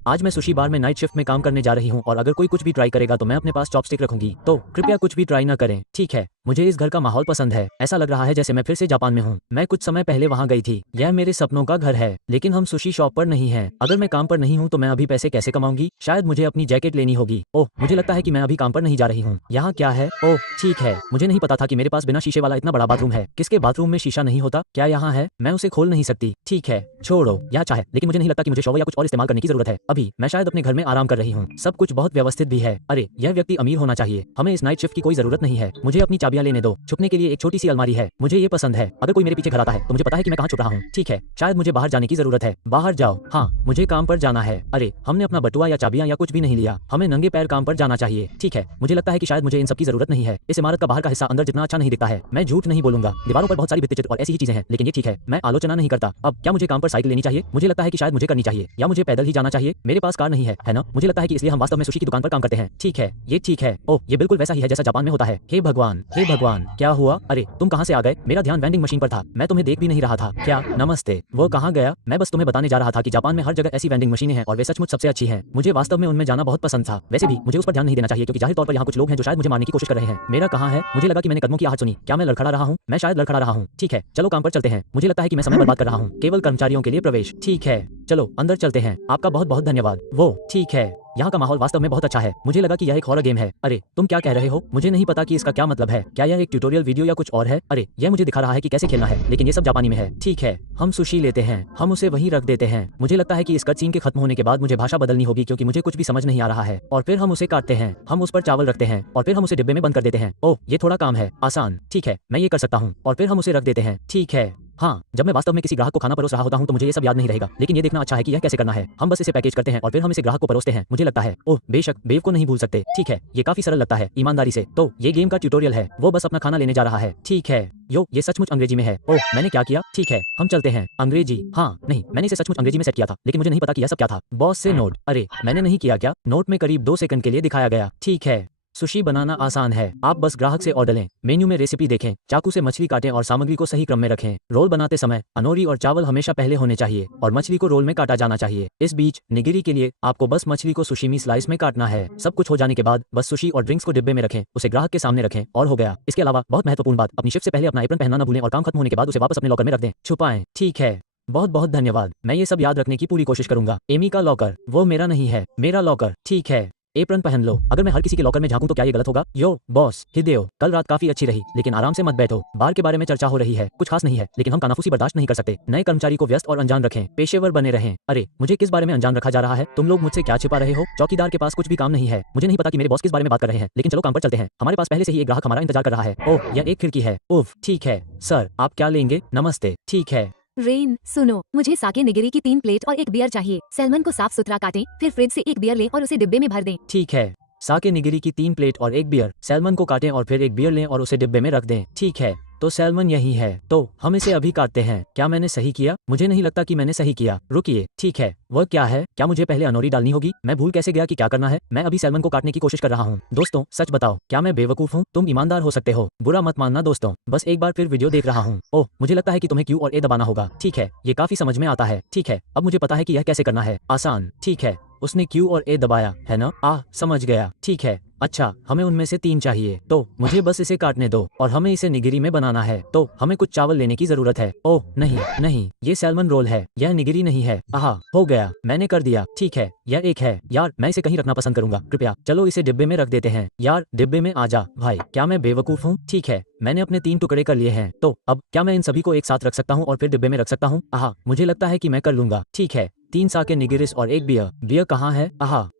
आज मैं सुशी बार में नाइट शिफ्ट में काम करने जा रही हूँ और अगर कोई कुछ भी ट्राई करेगा तो मैं अपने पास चॉपस्टिक रखूंगी, तो कृपया कुछ भी ट्राई न करें, ठीक है। मुझे इस घर का माहौल पसंद है। ऐसा लग रहा है जैसे मैं फिर से जापान में हूँ। मैं कुछ समय पहले वहाँ गई थी। यह मेरे सपनों का घर है, लेकिन हम सुशी शॉप पर नहीं हैं। अगर मैं काम पर नहीं हूँ तो मैं अभी पैसे कैसे कमाऊंगी? शायद मुझे अपनी जैकेट लेनी होगी। ओह, मुझे लगता है कि मैं अभी काम पर नहीं जा रही हूँ। यहाँ क्या है? ओह ठीक है, मुझे नहीं पता था कि मेरे पास बिना शीशे वाला इतना बड़ा बाथरूम है। किसके बाथरूम में शीशा नहीं होता? क्या यहाँ है? मैं उसे खोल नहीं सकती। ठीक है, छोड़ो, यह अच्छा है, लेकिन मुझे नहीं लगता कि मुझे शॉवर या कुछ और इस्तेमाल करने की जरूरत है। अभी मैं शायद अपने घर में आराम कर रही हूँ। सब कुछ बहुत व्यवस्थित भी है। अरे, यह व्यक्ति अमीर होना चाहिए। हमें इस नाइट शिफ्ट की कोई जरूरत नहीं है। मुझे अपनी चाबियां लेने दो। छुपने के लिए एक छोटी सी अलमारी है। मुझे ये पसंद है। अगर कोई मेरे पीछे घर आता है तो मुझे पता है कि मैं कहाँ छुप रहा हूँ। ठीक है, शायद मुझे बाहर जाने की जरूरत है। बाहर जाओ। हाँ, मुझे काम पर जाना है। अरे, हमने अपना बटुआ या चाबियां या कुछ भी नहीं लिया। हमें नंगे पैर काम पर जाना चाहिए। ठीक है, मुझे लगता है कि शायद मुझे इन सब की जरूरत नहीं है। इस इमारत का बाहर का हिस्सा अंदर जितना अच्छा नहीं दिखता है। मैं झूठ नहीं बोलूंगा। दीवारों पर बहुत सारी भित्ति चित्र और ऐसी ही चीजें हैं, लेकिन ये ठीक है, मैं आलोचना नहीं करता। अब क्या मुझे काम पर साइकिल लेनी चाहिए? मुझे लगता है कि शायद मुझे करनी चाहिए, या मुझे पैदल ही जाना चाहिए। मेरे पास कार नहीं है ना? मुझे लगता है कि इसलिए हम वास्तव में सुशी की दुकान पर काम करते हैं। ठीक है, ये ठीक है। ओह, ये बिल्कुल वैसा ही है जैसा जापान में होता है। हे भगवान, हे भगवान, क्या हुआ? अरे, तुम कहाँ से आ गए? मेरा ध्यान वेंडिंग मशीन पर था। मैं तुम्हें देख भी नहीं रहा था। क्या? नमस्ते। वो कहाँ गया? मैं बस तुम्हें बताने जा रहा था कि जापान में हर जगह ऐसी वेंडिंग मशीनें हैं और वे सचमुच सबसे अच्छी हैं। मुझे वास्तव में उनमें जाना बहुत पसंद था। वैसे भी मुझे उस पर ध्यान नहीं देना चाहिए, क्योंकि जाहिर तौर पर यहाँ कुछ लोग हैं जो शायद मुझे मारने की कोशिश कर रहे हैं। मेरा कहाँ है? मुझे लगा कि मैंने कदमों की आहट सुनी। क्या मैं लड़खड़ा रहा हूँ? मैं शायद लड़खड़ा रहा हूँ। ठीक है, चलो काम पर चलते हैं। मुझे लगता है कि मैं समय बर्बाद कर रहा हूँ। केवल कर्मचारियों के लिए प्रवेश। ठीक है, चलो अंदर चलते हैं। आपका बहुत बहुत धन्यवाद। वो ठीक है, यहाँ का माहौल वास्तव में बहुत अच्छा है। मुझे लगा कि यह एक हॉरर गेम है। अरे, तुम क्या कह रहे हो? मुझे नहीं पता कि इसका क्या मतलब है। क्या यह एक ट्यूटोरियल वीडियो या कुछ और है? अरे, यह मुझे दिखा रहा है कि कैसे खेलना है, लेकिन ये सब जापानी में है। ठीक है, हम सुशी लेते हैं। हम उसे वहीं रख देते हैं। मुझे लगता है कि इस कट सीन के खत्म होने के बाद मुझे भाषा बदलनी होगी, क्योंकि मुझे कुछ भी समझ नहीं आ रहा है। और फिर हम उसे काटते हैं। हम उस पर चावल रखते हैं और फिर हम उसे डिब्बे में बंद कर देते हैं। ओह, ये थोड़ा काम है। आसान। ठीक है, मैं ये कर सकता हूँ। और फिर हम उसे रख देते हैं। ठीक है। हाँ, जब मैं वास्तव में किसी ग्राहक को खाना परोस रहा होता हूँ तो मुझे ये सब याद नहीं रहेगा, लेकिन ये देखना अच्छा है कि यह कैसे करना है। हम बस इसे पैकेज करते हैं और फिर हम इसे ग्राहक को परोसते हैं। मुझे लगता है, ओह बेशक, बेव को नहीं भूल सकते। ठीक है, ये काफी सरल लगता है, ईमानदारी से। तो ये गेम का ट्यूटोरियल है। वो बस अपना खाना लेने जा रहा है। ठीक है। यो, ये सचमुच अंग्रेजी में है। ओह, मैंने क्या किया? ठीक है, हम चलते हैं। अंग्रेजी? हाँ, नहीं, मैंने इसे सचमुच अंग्रेजी में सेट किया था, लेकिन मुझे नहीं पता कि यह सब क्या था। बॉस से नोट? अरे, मैंने नहीं किया क्या? नोट में करीब 2 सेकंड के लिए दिखाया गया। ठीक है। सुशी बनाना आसान है। आप बस ग्राहक से ऑर्डर लें, मेन्यू में रेसिपी देखें, चाकू से मछली काटें और सामग्री को सही क्रम में रखें। रोल बनाते समय अनोरी और चावल हमेशा पहले होने चाहिए और मछली को रोल में काटा जाना चाहिए। इस बीच निगिरी के लिए आपको बस मछली को सुशीमी स्लाइस में काटना है। सब कुछ हो जाने के बाद बस सुशी और ड्रिंक्स को डिब्बे में रखें, उसे ग्राहक के सामने रखें और हो गया। इसके अलावा बहुत महत्वपूर्ण बात, अपनी शिफ्ट से पहले अपना एप्रन पहनना न भूलें और काम खत्म होने के बाद उसे वापस अपने लॉकर में रख दें। छुपाएं। ठीक है, बहुत बहुत धन्यवाद। मैं ये सब याद रखने की पूरी कोशिश करूंगा। एमी का लॉकर? वो मेरा नहीं है। मेरा लॉकर? ठीक है, एप्रन पहन लो। अगर मैं हर किसी के लॉकर में झांकूं तो क्या ये गलत होगा? यो बॉस, हिदेओ, कल रात काफी अच्छी रही, लेकिन आराम से मत बैठो। बार के बारे में चर्चा हो रही है। कुछ खास नहीं है, लेकिन हम कानाफूसी बर्दाश्त नहीं कर सकते। नए कर्मचारी को व्यस्त और अनजान रखें, पेशेवर बने रहें। अरे, मुझे किस बारे में अनजान रखा जा रहा है? तुम लोग मुझसे क्या छिपा रहे हो? चौकीदार के पास कुछ भी काम नहीं है। मुझे नहीं पता कि मेरे बॉस किस बारे में बात कर रहे हैं, लेकिन चलो काम पर चलते हैं। हमारे पास पहले से ही एक ग्राहक हमारा इंतजार कर रहा है। ओह, यह एक खिड़की है। उफ, ठीक है सर, आप क्या लेंगे? नमस्ते। ठीक है। रेन, सुनो, मुझे साके निगिरी की 3 प्लेट और एक बियर चाहिए। सैल्मन को साफ सुथरा काटें, फिर फ्रिज से एक बियर लें और उसे डिब्बे में भर दें। ठीक है, साके निगिरी की 3 प्लेट और एक बियर। सैल्मन को काटें और फिर एक बियर लें और उसे डिब्बे में रख दें। ठीक है, तो सैल्मन यही है, तो हम इसे अभी काटते हैं। क्या मैंने सही किया? मुझे नहीं लगता कि मैंने सही किया। रुकिए, ठीक है, वह क्या है? क्या मुझे पहले अनोरी डालनी होगी? मैं भूल कैसे गया कि क्या करना है? मैं अभी सैल्मन को काटने की कोशिश कर रहा हूँ। दोस्तों, सच बताओ, क्या मैं बेवकूफ हूँ? तुम ईमानदार हो सकते हो, बुरा मत मानना दोस्तों। बस एक बार फिर वीडियो देख रहा हूँ। ओह, मुझे लगता है कि तुम्हें क्यू और ए दबाना होगा। ठीक है, ये काफी समझ में आता है। ठीक है, अब मुझे पता है कि यह कैसे करना है। आसान। ठीक है, उसने क्यू और ए दबाया है ना? समझ गया। ठीक है, अच्छा, हमें उनमें से 3 चाहिए, तो मुझे बस इसे काटने दो और हमें इसे निगिरी में बनाना है, तो हमें कुछ चावल लेने की जरूरत है। ओह नहीं नहीं, ये सैल्मन रोल है, यह निगिरी नहीं है। हो गया, मैंने कर दिया। ठीक है, यह एक है। यार, मैं इसे कहीं रखना पसंद करूंगा। कृपया चलो इसे डिब्बे में रख देते हैं। यार, डिब्बे में आजा भाई। क्या मैं बेवकूफ हूँ? ठीक है, मैंने अपने 3 टुकड़े कर लिए हैं, तो अब क्या मैं इन सभी को एक साथ रख सकता हूँ और फिर डिब्बे में रख सकता हूँ? मुझे लगता है कि मैं कर लूंगा। ठीक है, 3 साके निगिरिस और एक बियर। बियर कहाँ है?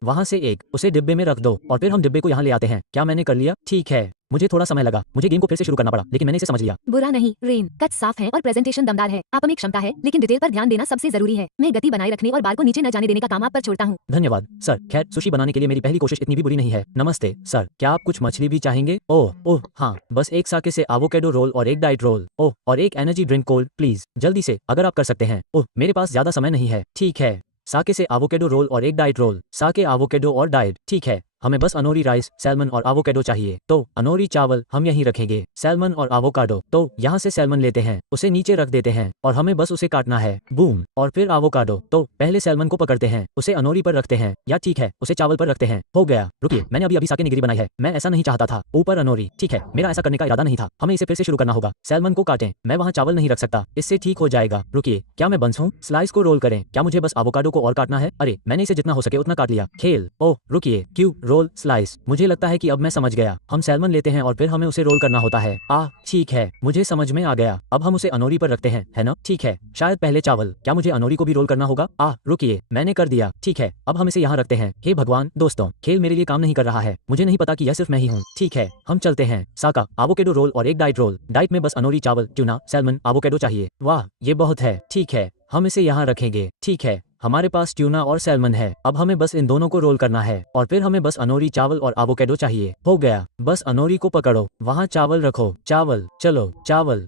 वहाँ से एक, उसे डिब्बे में रख दो और फिर हम डिब्बे को यहाँ ले आते हैं। क्या मैंने कर लिया? ठीक है, मुझे थोड़ा समय लगा, मुझे गेम को फिर से शुरू करना पड़ा, लेकिन मैंने इसे समझ लिया। बुरा नहीं, रेन, कट साफ है और प्रेजेंटेशन दमदार है। आप में क्षमता है, लेकिन डिटेल पर ध्यान देना सबसे जरूरी है। मैं गति बनाए रखने और बार को नीचे न जाने देने का काम आप पर छोड़ता हूँ। धन्यवाद सर। खैर, सुशी बनाने के लिए मेरी पहली कोशिश इतनी भी बुरी नहीं है। नमस्ते सर, क्या आप कुछ मछली भी चाहेंगे? ओह हाँ, बस एक साके से एवोकेडो रोल और एक डाइट रोल। ओह, और एक एनर्जी ड्रिंक कोल्ड प्लीज, जल्दी से, अगर आप कर सकते हैं। ओह, मेरे पास ज्यादा समय नहीं है। ठीक है, साके से एवोकेडो रोल और एक डाइट रोल। साके, एवोकेडो और डाइट। ठीक है, हमें बस अनोरी राइस, सैल्मन और एवोकाडो चाहिए। तो अनोरी चावल हम यहीं रखेंगे, सैल्मन और एवोकाडो। तो यहाँ से सैल्मन लेते हैं, उसे नीचे रख देते हैं और हमें बस उसे काटना है। बूम। और फिर एवोकाडो। तो पहले सैल्मन को पकड़ते हैं, उसे अनोरी पर रखते हैं, या ठीक है उसे चावल पर रखते हैं। हो गया। रुकिए, मैंने अभी साके निगिरी बनाई है, मैं ऐसा नहीं चाहता था। ऊपर अनोरी। ठीक है, मेरा ऐसा करने का इरादा नहीं था। हमें इसे फिर से शुरू करना होगा। सैल्मन को काटें, मैं वहाँ चावल नहीं रख सकता, इससे ठीक हो जाएगा। रुकिए, क्या मैं बंस हूँ? स्लाइस को रोल करें। क्या मुझे बस एवोकाडो को और काटना है? अरे मैंने इसे जितना हो सके उतना काट लिया। खेल। ओह रुकिए, क्यों रोल स्लाइस? मुझे लगता है कि अब मैं समझ गया। हम सैल्मन लेते हैं और फिर हमें उसे रोल करना होता है। ठीक है, मुझे समझ में आ गया। अब हम उसे अनोरी पर रखते हैं, है ना? ठीक है, शायद पहले चावल। क्या मुझे अनोरी को भी रोल करना होगा? रुकिए, मैंने कर दिया। ठीक है, अब हम इसे यहाँ रखते हैं। हे भगवान, दोस्तों, खेल मेरे लिए काम नहीं कर रहा है। मुझे नहीं पता कि यह सिर्फ मैं ही हूँ। ठीक है, हम चलते हैं। साका, एवोकाडो रोल और एक डाइट रोल। डाइट में बस अनोरी चावल, ट्यूना, सैल्मन, एवोकाडो चाहिए। वाह, ये बहुत है। ठीक है, हम इसे यहाँ रखेंगे। ठीक है, हमारे पास ट्यूना और सैल्मन है। अब हमें बस इन दोनों को रोल करना है और फिर हमें बस अनोरी चावल और एवोकाडो चाहिए। हो गया, बस अनोरी को पकड़ो, वहाँ चावल रखो। चावल, चलो चावल।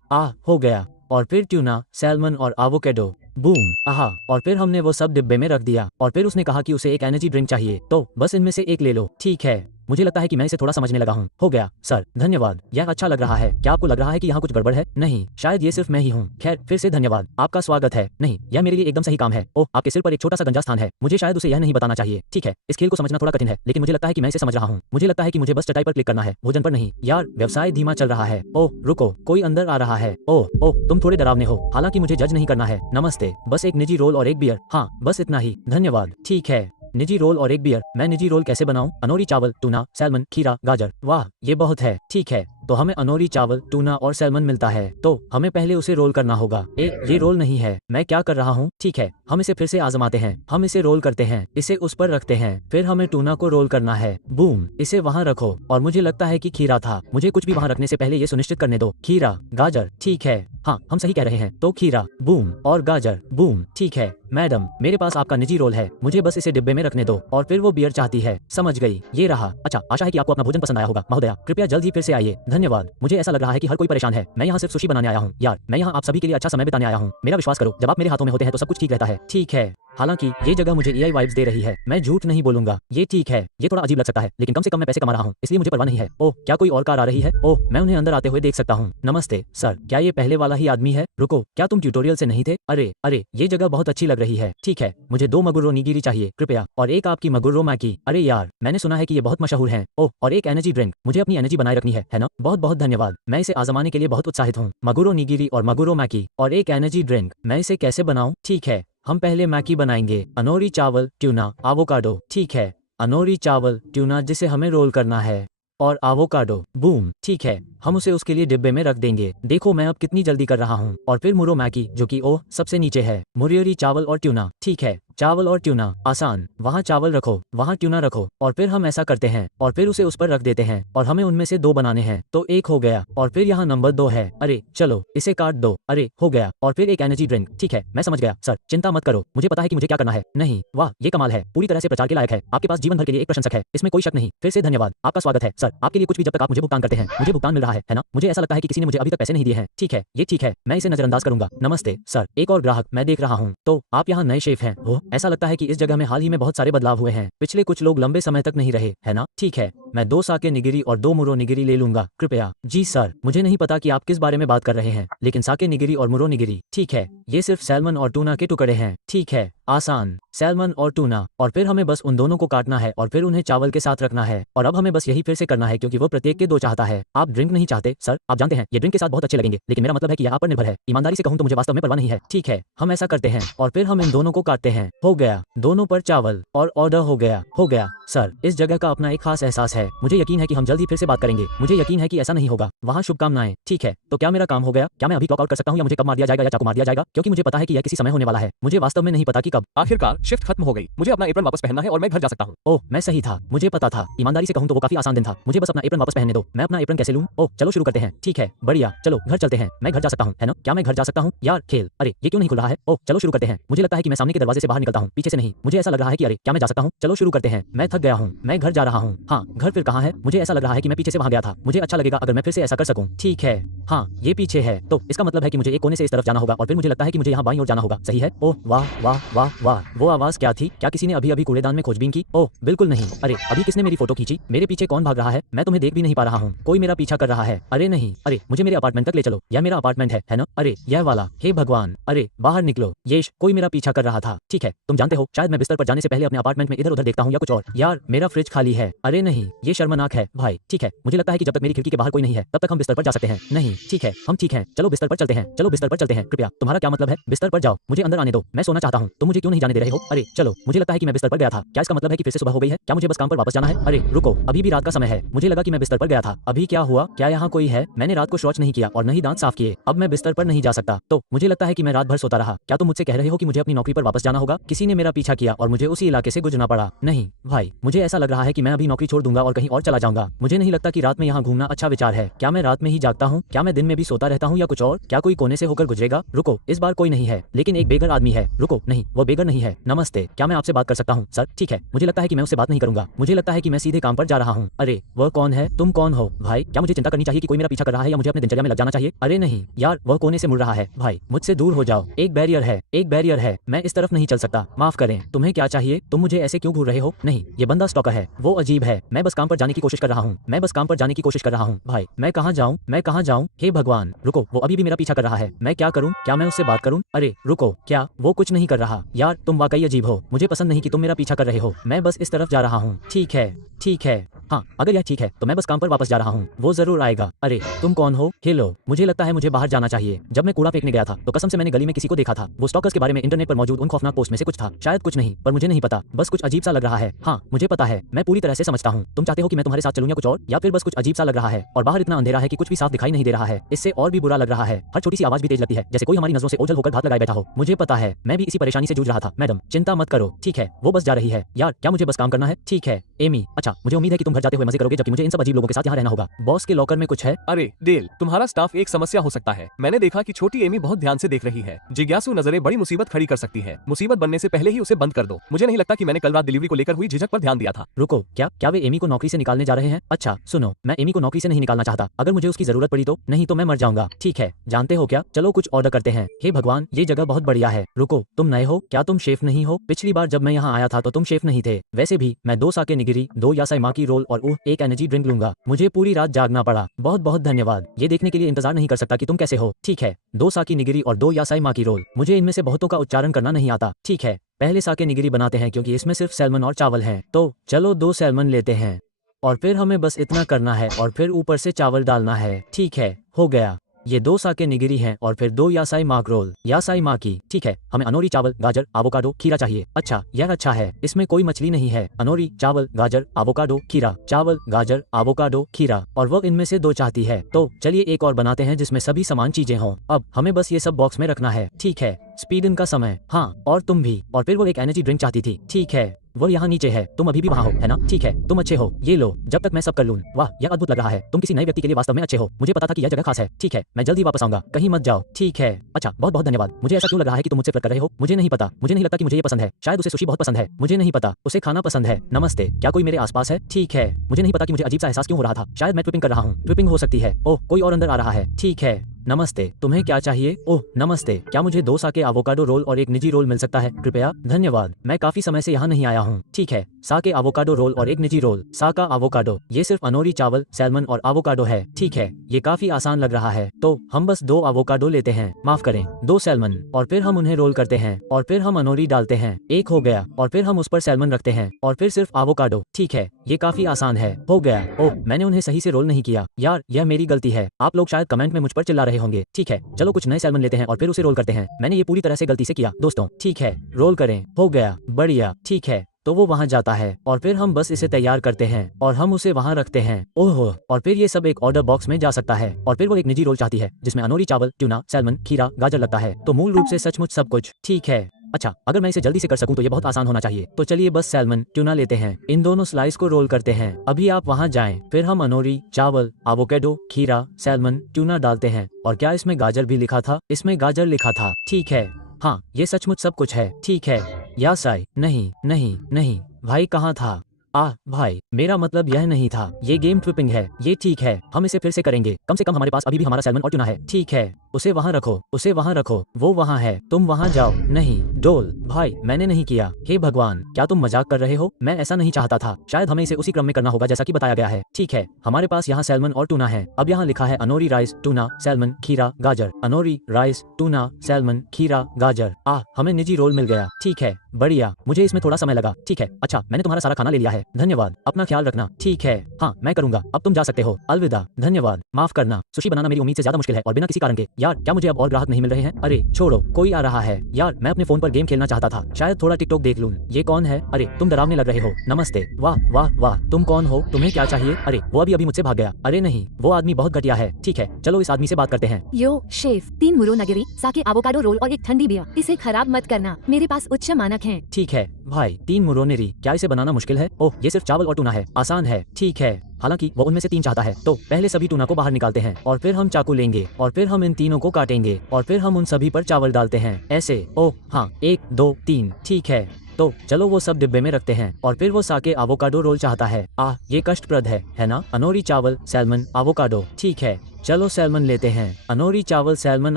हो गया। और फिर ट्यूना, सैल्मन और एवोकाडो। बूम। और फिर हमने वो सब डिब्बे में रख दिया और फिर उसने कहा कि उसे एक एनर्जी ड्रिंक चाहिए, तो बस इनमें से एक ले लो। ठीक है, मुझे लगता है कि मैं इसे थोड़ा समझने लगा हूँ। हो गया सर, धन्यवाद। यह अच्छा लग रहा है। क्या आपको लग रहा है कि यहाँ कुछ गड़बड़ है? नहीं, शायद ये सिर्फ मैं ही हूँ। खैर, फिर से धन्यवाद। आपका स्वागत है। नहीं, यह मेरे लिए एकदम सही काम है। ओह, आपके सिर पर एक छोटा सा गंजा स्थान है। मुझे शायद उसे यह नहीं बताना चाहिए। ठीक है, इस खेल को समझना थोड़ा कठिन है, लेकिन मुझे लगता है कि मैं इसे समझ रहा हूँ। मुझे लगता है कि मुझे बस चटाई पर क्लिक करना है, भोजन पर नहीं। यार, व्यवसाय धीमा चल रहा है। ओह रुको, कोई अंदर आ रहा है। ओह, तुम थोड़े डरावने हो। हालांकि मुझे जज नहीं करना है। नमस्ते, बस एक निजी रोल और एक बियर। हाँ, बस इतना ही। धन्यवाद। ठीक है, निजी रोल और एक बियर। मैं निजी रोल कैसे बनाऊं? अनोरी चावल, टूना, सैल्मन, खीरा, गाजर। वाह, ये बहुत है। ठीक है, तो हमें अनोरी चावल, टूना और सैल्मन मिलता है, तो हमें पहले उसे रोल करना होगा। ये रोल नहीं है। मैं क्या कर रहा हूँ? ठीक है, हम इसे फिर से आजमाते हैं। हम इसे रोल करते हैं, इसे उस पर रखते हैं, फिर हमें टूना को रोल करना है। बूम, इसे वहाँ रखो। और मुझे लगता है कि खीरा था। मुझे कुछ भी वहाँ रखने से पहले ये सुनिश्चित करने दो। खीरा, गाजर। ठीक है, हाँ, हम सही कह रहे हैं। तो खीरा, बूम, और गाजर, बूम। ठीक है मैडम, मेरे पास आपका निजी रोल है, मुझे बस इसे डिब्बे में रखने दो। और फिर वो बियर चाहती है। समझ गई, ये रहा। अच्छा, आशा है कि आपको अपना भोजन पसंद आया होगा। महोदया, कृपया जल्द ही फिर से आइए। धन्यवाद। मुझे ऐसा लग रहा है कि हर कोई परेशान है। मैं यहाँ सिर्फ सुशी बनाने आया हूँ। यार, मैं यहाँ आप सभी के लिए अच्छा समय बिताने आया हूँ। मेरा विश्वास करो, जब आप मेरे हाथों में होते हैं तो सब कुछ ठीक रहता है। ठीक है, हालांकि ये जगह मुझे एआई वाइब्स दे रही है। मैं झूठ नहीं बोलूंगा, ये ठीक है। ये थोड़ा अजीब लग सकता है, लेकिन कम से कम मैं पैसे कमा रहा हूँ, इसलिए मुझे परवाह नहीं है। ओह, क्या कोई और कार आ रही है? ओह, मैं उन्हें अंदर आते हुए देख सकता हूँ। नमस्ते सर, क्या ये पहले वाला ही आदमी है? रुको, क्या तुम ट्यूटोरियल से नहीं थे? अरे, ये जगह बहुत अच्छी लग रही है। ठीक है, मुझे 2 मगुरो निगिरी चाहिए कृपया, और एक आपकी मगुरो मैकी। अरे यार, मैंने सुना है कि ये बहुत मशहूर हैं। ओह, और एक एनर्जी ड्रिंक। मुझे अपनी एनर्जी बनाए रखनी है ना? बहुत बहुत धन्यवाद। मैं इसे आजमाने के लिए बहुत उत्साहित हूँ। मगुरो निगिरी और मगुरो मैकी और एक एनर्जी ड्रिंक। मैं इसे कैसे बनाऊं? ठीक है, हम पहले मैकी बनाएंगे। अनोरी चावल, ट्यूना, एवोकाडो। ठीक है, अनोरी चावल, ट्यूना जिसे हमें रोल करना है, और एवोकाडो। बूम। ठीक है, हम उसे उसके लिए डिब्बे में रख देंगे। देखो मैं अब कितनी जल्दी कर रहा हूँ। और फिर मुरो मैकी, जो कि ओह सबसे नीचे है। मुरियोरी चावल और ट्यूना। ठीक है, चावल और ट्यूना, आसान। वहाँ चावल रखो, वहाँ ट्यूना रखो, और फिर हम ऐसा करते हैं और फिर उसे उस पर रख देते हैं, और हमें उनमें से 2 बनाने हैं। तो एक हो गया, और फिर यहाँ नंबर 2 है। अरे चलो, इसे काट दो। अरे हो गया, और फिर एक एनर्जी ड्रिंक। ठीक है, मैं समझ गया सर, चिंता मत करो, मुझे पता है कि मुझे क्या करना है। नहीं, वाह, ये कमाल है, पूरी तरह से प्रचार के लायक है। आपके पास जीवन भर के लिए एक प्रशंसक है, इसमें कोई शक नहीं। फिर से धन्यवाद, आपका स्वागत है सर। आपके लिए कुछ भी जब तक आप मुझे भुगतान करते हैं, मुझे भुगतान मिल रहा है ना? मुझे ऐसा लगता है कि किसी ने मुझे अभी तक पैसे नहीं दिए हैं। ठीक है, ये ठीक है, मैं इसे नजरअंदाज करूंगा। नमस्ते सर, एक और ग्राहक मैं देख रहा हूँ। तो आप यहाँ नए शेफ हैं? ओह, ऐसा लगता है कि इस जगह में हाल ही में बहुत सारे बदलाव हुए हैं। पिछले कुछ लोग लंबे समय तक नहीं रहे, है ना? ठीक है, मैं 2 साके निगिरी और 2 मुरो निगिरी ले लूंगा कृपया। जी सर, मुझे नहीं पता कि आप किस बारे में बात कर रहे हैं, लेकिन साके निगिरी और मुरो निगिरी। ठीक है, ये सिर्फ सैल्मन और टूना के टुकड़े हैं। ठीक है, आसान, सैल्मन और टूना, और फिर हमें बस उन दोनों को काटना है और फिर उन्हें चावल के साथ रखना है। और अब हमें बस यही फिर से करना है, क्योंकि वो प्रत्येक के 2 चाहता है। आप ड्रिंक नहीं चाहते सर? आप जानते हैं ये ड्रिंक के साथ बहुत अच्छे लगेंगे, लेकिन मेरा मतलब है कि यह आप पर निर्भर है। ईमानदारी से कहूं तो मुझे वास्तव में परवाह नहीं है। ठीक है, हम ऐसा करते हैं और फिर हम इन दोनों को काटते हैं। हो गया, दोनों पर चावल, और ऑर्डर हो गया सर। इस जगह का अपना एक खास एहसास है। मुझे यकीन है कि हम जल्द ही फिर से बात करेंगे। मुझे यकीन है कि ऐसा नहीं होगा। वहाँ शुभकामनाएं। ठीक है, तो क्या मेरा काम हो गया? क्या मैं अभी क्लॉक आउट कर सकता हूँ, या मुझे कब मार दिया जाएगा, या चाकू मार दिया जाएगा? क्योंकि मुझे पता है कि यह किसी समय होने वाला है। मुझे वास्तव में नहीं पता कि कब। आखिरकार शिफ्ट खत्म हो गई, मुझे अपना एप्रन वापस पहनना है और मैं घर जा सकता हूँ। ओह, मैं सही था, मुझे पता था। ईमानदारी से कहूं तो वो काफी आसान दिन था। मुझे बस अपना एप्रन वापस पहनने दो। मैं अपना एप्रन कैसे लूं? ओह, चलो शुरू करते हैं। ठीक है, बढ़िया, चलो घर चलते हैं। मैं घर जा सकता हूँ, है ना? क्या मैं घर जा सकता हूँ? यार खेल, अरे ये क्यों नहीं खुल रहा है? ओह, चलो शुरू करते हैं। मुझे लगता है कि मैं सामने के दरवाजे से बाहर निकलता हूँ, पीछे से नहीं। मुझे ऐसा लग रहा है कि अरे क्या मैं जा सकता हूँ? चलो शुरू करते हैं। मैं थक गया हूँ, मैं घर जा रहा हूँ। हाँ, घर फिर कहाँ है? मुझे ऐसा लग रहा है कि मैं पीछे से वहाँ गया था। मुझे अच्छा लगेगा अगर मैं फिर से ऐसा कर सकूँ। ठीक है, हाँ ये पीछे है, तो इसका मतलब है कि मुझे एक कोने से इस तरफ जाना होगा और फिर मुझे लगता है कि मुझे यहाँ बाईं ओर जाना होगा। सही है? ओह वाह वाह वाह वाह, वो आवाज क्या थी? क्या किसी ने अभी अभी कूड़ेदान में खोजबीन की? ओह बिल्कुल नहीं। अरे अभी किसने मेरी फोटो खींची? मेरे पीछे कौन भाग रहा है? मैं तुम्हें देख भी नहीं पा रहा हूँ। कोई मेरा पीछा कर रहा है। अरे नहीं, अरे मुझे मेरे अपार्टमेंट तक ले चलो। यह मेरा अपार्टमेंट है ना? अरे यह वाला। हे भगवान, अरे बाहर निकलो। येश, कोई मेरा पीछा कर रहा था। ठीक है, तुम जानते हो शायद मैं बिस्तर पर जाने से पहले अपने अपार्टमेंट में इधर उधर देखता हूँ या कुछ और। यार मेरा फ्रिज खाली है। अरे नहीं, ये शर्मनाक है भाई। ठीक है, मुझे लगता है कि जब तक मेरी खिड़की के बाहर कोई नहीं है तब तक हम बिस्तर पर जा सकते हैं। नहीं, ठीक है, हम ठीक हैं। चलो बिस्तर पर चलते हैं। चलो बिस्तर पर चलते हैं। कृपया, तुम्हारा क्या मतलब है? बिस्तर पर जाओ, मुझे अंदर आने दो। मैं सोना चाहता हूँ। तुम मुझे क्यों नहीं जाने दे रहे हो? अरे चलो, मुझे लगता है कि मैं बिस्तर पर गया था। क्या इसका मतलब है कि फिर से सुबह हो गई है? क्या मुझे बस काम पर वापस जाना है? अरे रुको, अभी भी रात का समय है। मुझे लगा कि मैं बिस्तर पर गया था। अभी क्या हुआ? क्या यहाँ कोई है? मैंने रात को शौच नहीं किया और नहीं दांत साफ किए। अब मैं बिस्तर पर नहीं जा सकता। तो मुझे लगता है कि मैं रात भर सोता रहा। क्या तुम मुझसे कह रहे हो कि मुझे अपनी नौकरी पर वापस जाना होगा? किसी ने मेरा पीछा किया और मुझे उसी इलाके से गुजरना पड़ा। नहीं भाई, मुझे ऐसा लग रहा है कि मैं अभी नौकरी छोड़ दूंगा और कहीं और चला जाऊंगा। मुझे नहीं लगता कि रात में यहाँ घूमना अच्छा विचार है। क्या मैं रात में ही जागता हूँ? क्या मैं दिन में भी सोता रहता हूँ या कुछ और? क्या कोई कोने से होकर गुजरेगा? रुको, इस बार कोई नहीं है, लेकिन एक बेघर आदमी है। रुको, नहीं, वो बेघर नहीं है। नमस्ते, क्या मैं आपसे बात कर सकता हूँ? सर ठीक है, मुझे लगता है कि मैं उससे बात नहीं करूंगा। मुझे लगता है कि मैं सीधे काम पर जा रहा हूँ। अरे वह कौन है? तुम कौन हो भाई? क्या मुझे चिंता करनी चाहिए कि कोई मेरा पीछा कर रहा है या मुझे अपने दिनचर्या में लग जाना चाहिए? अरे नहीं यार, वह कोने से मुड़ रहा है। भाई मुझसे दूर हो जाओ। एक बैरियर है, एक बैरियर है। मैं इस तरफ नहीं चल सकता। माफ करें, तुम्हें क्या चाहिए? तुम मुझे ऐसे क्यों घूर रहे हो? नहीं, ये बंदा स्टॉकर है। वो अजीब है। मैं बस काम पर जाने की कोशिश कर रहा हूँ। मैं बस काम पर जाने की कोशिश कर रहा हूँ। भाई मैं कहाँ जाऊँ? मैं कहाँ जाऊँ? हे भगवान, रुको, वो अभी भी मेरा पीछा कर रहा है। मैं क्या करूँ? क्या मैं उससे बात करूँ? अरे रुको, क्या वो कुछ नहीं कर रहा? यार तुम वाकई अजीब हो। मुझे पसंद नहीं कि तुम मेरा पीछा कर रहे हो। मैं बस इस तरफ जा रहा हूँ। ठीक है, ठीक है। हाँ, अगर यह ठीक है तो मैं बस काम पर वापस जा रहा हूँ। वो जरूर आएगा। अरे तुम कौन हो? हेलो, मुझे लगता है मुझे बाहर जाना चाहिए। जब मैं कूड़ा फेंकने गया था तो कसम से मैंने गली में किसी को देखा था। वो स्टॉकर्स के बारे में इंटरनेट पर मौजूद उन खौफनाक पोस्ट में से कुछ था। शायद कुछ नहीं, पर मुझे नहीं पता। बस कुछ अजीब सा लग रहा है। हाँ मुझे पता है, मैं पूरी तरह से समझता हूँ। तुम चाहते हो कि मैं तुम्हारे साथ चलूं या कुछ और, या फिर बस कुछ अजीब सा लग रहा है और बाहर इतना अंधेरा है कि कुछ भी साफ दिखाई नहीं दे रहा है। इससे और भी बुरा लग रहा है। हर छोटी सी आवाज भी तेज लगती है, जैसे कोई हमारी नजरों से ओझल होकर घात लगाए बैठा हो। मुझे पता है, मैं भी इसी परेशानी से जूझ रहा था। मैडम चिंता मत करो। ठीक है, वो बस जा रही है। यार क्या मुझे बस काम करना है? ठीक है एमी, अच्छा मुझे उम्मीद है कि तुम घर जाते हुए मजे करोगे जबकि मुझे इन सब अजीब लोगों के साथ यहाँ रहना होगा। बॉस के लॉकर में कुछ है? अरे डेल, तुम्हारा स्टाफ एक समस्या हो सकता है। मैंने देखा कि छोटी एमी बहुत ध्यान से देख रही है। जिज्ञासु नजरें बड़ी मुसीबत खड़ी कर सकती है। मुसीबत बनने से पहले ही उसे बंद कर दो। मुझे नहीं लगता कि मैंने कल रात डिलीवरी को लेकर हुई झिझक पर ध्यान दिया था। रुको, क्या क्या वे एमी को नौकरी से निकालने जा रहे हैं? अच्छा सुनो, मैं एमी को नौकरी से नहीं निकालना चाहता। अगर मुझे उसकी जरूरत पड़ी तो, नहीं तो मैं मर जाऊंगा। ठीक है, जानते हो क्या, चलो कुछ ऑर्डर करते हैं। हे भगवान, ये जगह बहुत बढ़िया है। रुको, तुम नए हो क्या? तुम शेफ नहीं हो? पिछली बार जब मैं यहाँ आया था तो तुम शेफ नहीं थे। वैसे भी मैं 2 साके निगिरी, 2 यासाई माकी रोल और एक एनर्जी ड्रिंक लूंगा। मुझे पूरी रात जागना पड़ा। बहुत बहुत धन्यवाद। ये देखने के लिए इंतजार नहीं कर सकता कि तुम कैसे हो। ठीक है, 2 साकी निगिरी और 2 यासाई माकी रोल। मुझे इनमें से बहुतों का उच्चारण करना नहीं आता। ठीक है, पहले साके निगिरी बनाते हैं क्योंकि इसमें सिर्फ सैल्मन और चावल हैं। तो चलो 2 सैल्मन लेते हैं और फिर हमें बस इतना करना है और फिर ऊपर से चावल डालना है। ठीक है, हो गया। ये 2 साके निगिरी हैं और फिर 2 यासाई माक रोल, यासाई माकी। ठीक है, हमें अनोरी चावल, गाजर, एवोकाडो, खीरा चाहिए। अच्छा यह अच्छा है, इसमें कोई मछली नहीं है। अनोरी चावल, गाजर, एवोकाडो, खीरा, चावल, गाजर, एवोकाडो, खीरा, और वो इनमें से 2 चाहती है। तो चलिए एक और बनाते हैं जिसमें सभी समान चीजें हों। अब हमें बस ये सब बॉक्स में रखना है। ठीक है, स्पीडन का समय। हाँ, और तुम भी। और फिर वो एक एनर्जी ड्रिंक चाहती थी। ठीक है, वो यहाँ नीचे है। तुम अभी भी वहाँ हो, है ना? ठीक है, तुम अच्छे हो। ये लो, जब तक मैं सब कर लूँ। वाह, यह अद्भुत लग रहा है। तुम किसी नए व्यक्ति के लिए वास्तव में अच्छे हो। मुझे पता था कि यह जगह खास है। ठीक है, मैं जल्दी वापस आऊंगा, कहीं मत जाओ। ठीक है, अच्छा बहुत बहुत धन्यवाद। मुझे ऐसा क्यों लग रहा है कि तुम मुझसे फ्लर्ट कर रहे हो? मुझे नहीं पता। मुझे नहीं लगता कि मुझे ये पसंद है। शायद उसे सुशी बहुत पसंद है। मुझे नहीं पता। उसे खाना पसंद है। नमस्ते, क्या कोई मेरे आसपास है? ठीक है, मुझे नहीं पता कि मुझे अजीब सा एहसास क्यों हो रहा था। शायद मैं ट्रिपिंग कर रहा हूँ। ट्रिपिंग हो सकती है। ओह, कोई और अंदर आ रहा है। ठीक है, नमस्ते, तुम्हें क्या चाहिए? ओह नमस्ते, क्या मुझे 2 साके एवोकाडो रोल और एक निजी रोल मिल सकता है कृपया? धन्यवाद, मैं काफी समय से यहाँ नहीं आया हूँ। ठीक है, साके एवोकाडो रोल और एक निजी रोल। साका एवोकाडो, ये सिर्फ अनोरी चावल, सैल्मन और एवोकाडो है। ठीक है, ये काफी आसान लग रहा है। तो हम बस 2 एवोकाडो लेते हैं, माफ करें 2 सैल्मन, और फिर हम उन्हें रोल करते हैं और फिर हम अनोरी डालते हैं। एक हो गया, और फिर हम उस पर सैल्मन रखते हैं और फिर सिर्फ एवोकाडो। ठीक है, ये काफी आसान है। हो गया। ओह, मैंने उन्हें सही से रोल नहीं किया। यार यह मेरी गलती है। आप लोग शायद कमेंट में मुझ पर चिल्ला रहे होंगे। ठीक है, चलो कुछ नए सैल्मन लेते हैं और फिर उसे रोल करते हैं। मैंने ये पूरी तरह से गलती से किया दोस्तों। ठीक है, रोल करें। हो गया, बढ़िया। ठीक है, तो वो वहाँ जाता है और फिर हम बस इसे तैयार करते हैं और हम उसे वहाँ रखते हैं। ओह, और फिर ये सब एक ऑर्डर बॉक्स में जा सकता है। और फिर वो एक निजी रोल चाहती है जिसमें अनोरी चावल, ट्यूना, सैल्मन, खीरा, गाजर लगता है। तो मूल रूप से सचमुच सब कुछ ठीक है। अच्छा, अगर मैं इसे जल्दी से कर सकूं तो ये बहुत आसान होना चाहिए। तो चलिए बस सैल्मन, ट्यूना लेते हैं, इन दोनों स्लाइस को रोल करते हैं। अभी आप वहाँ जाएं, फिर हम अनोरी चावल, एवोकाडो, खीरा, सैल्मन, ट्यूना डालते हैं। और क्या इसमें गाजर भी लिखा था? इसमें गाजर लिखा था। ठीक है, हाँ ये सचमुच सब कुछ है। ठीक है, यासाई, नहीं नहीं नहीं, भाई कहाँ था? भाई मेरा मतलब यह नहीं था, ये गेम ट्रिपिंग है। ये ठीक है, हम इसे फिर से करेंगे। कम से कम हमारे पास अभी भी हमारा सैल्मन और ट्यूना है। ठीक है, उसे वहाँ रखो, उसे वहाँ रखो। वो वहाँ है, तुम वहाँ जाओ। नहीं डोल भाई, मैंने नहीं किया। हे भगवान, क्या तुम मजाक कर रहे हो? मैं ऐसा नहीं चाहता था। शायद हमें इसे उसी क्रम में करना होगा जैसा कि बताया गया है। ठीक है, हमारे पास यहाँ सैल्मन और टूना है। अब यहाँ लिखा है अनोरी, राइस, टूना, सैल्मन, खीरा, गाजर। अनोरी, राइस, टूना, सैल्मन, खीरा, गाजर। हमें निजी रोल मिल गया। ठीक है, बढ़िया। मुझे इसमें थोड़ा समय लगा। ठीक है, अच्छा, मैंने तुम्हारा सारा खाना ले लिया है। धन्यवाद, अपना ख्याल रखना। ठीक है, हाँ मैं करूंगा। अब तुम जा सकते हो। अलविदा। धन्यवाद, माफ करना। सुशी बनाना मेरी उम्मीद से ज्यादा मुश्किल है और बिना किसी कारण के। यार, क्या मुझे अब और ग्राहक नहीं मिल रहे हैं? अरे छोड़ो, कोई आ रहा है। यार, मैं अपने फोन पर गेम खेलना चाहता था। शायद थोड़ा टिकटॉक देख लूं। ये कौन है? अरे तुम डरावने लग रहे हो। नमस्ते। वाह वाह वाह, तुम कौन हो? तुम्हें क्या चाहिए? अरे वो अभी मुझसे भाग गया। अरे नहीं, वो आदमी बहुत घटिया है। ठीक है, चलो इस आदमी से बात करते हैं। यो शेफ, 3 मुरो नगरी, साके एवोकाडो रोल और एक ठंडी बियर। इसे खराब मत करना, मेरे पास उच्च मानक हैं। ठीक है भाई, 3 मुरोनेरी। क्या इसे बनाना मुश्किल है? ओह, ये सिर्फ चावल और टूना है, आसान है। ठीक है, हालांकि वो उनमें से 3 चाहता है। तो पहले सभी टूना को बाहर निकालते हैं और फिर हम चाकू लेंगे और फिर हम इन तीनों को काटेंगे और फिर हम उन सभी पर चावल डालते हैं ऐसे। ओह हाँ, 1 2 3। ठीक है, तो चलो वो सब डिब्बे में रखते हैं और फिर वो साके एवोकाडो रोल चाहता है। ये कष्टप्रद है ना? अनोरी, चावल, सैल्मन, एवोकाडो। ठीक है, चलो सैल्मन लेते हैं। अनोरी, चावल, सैल्मन,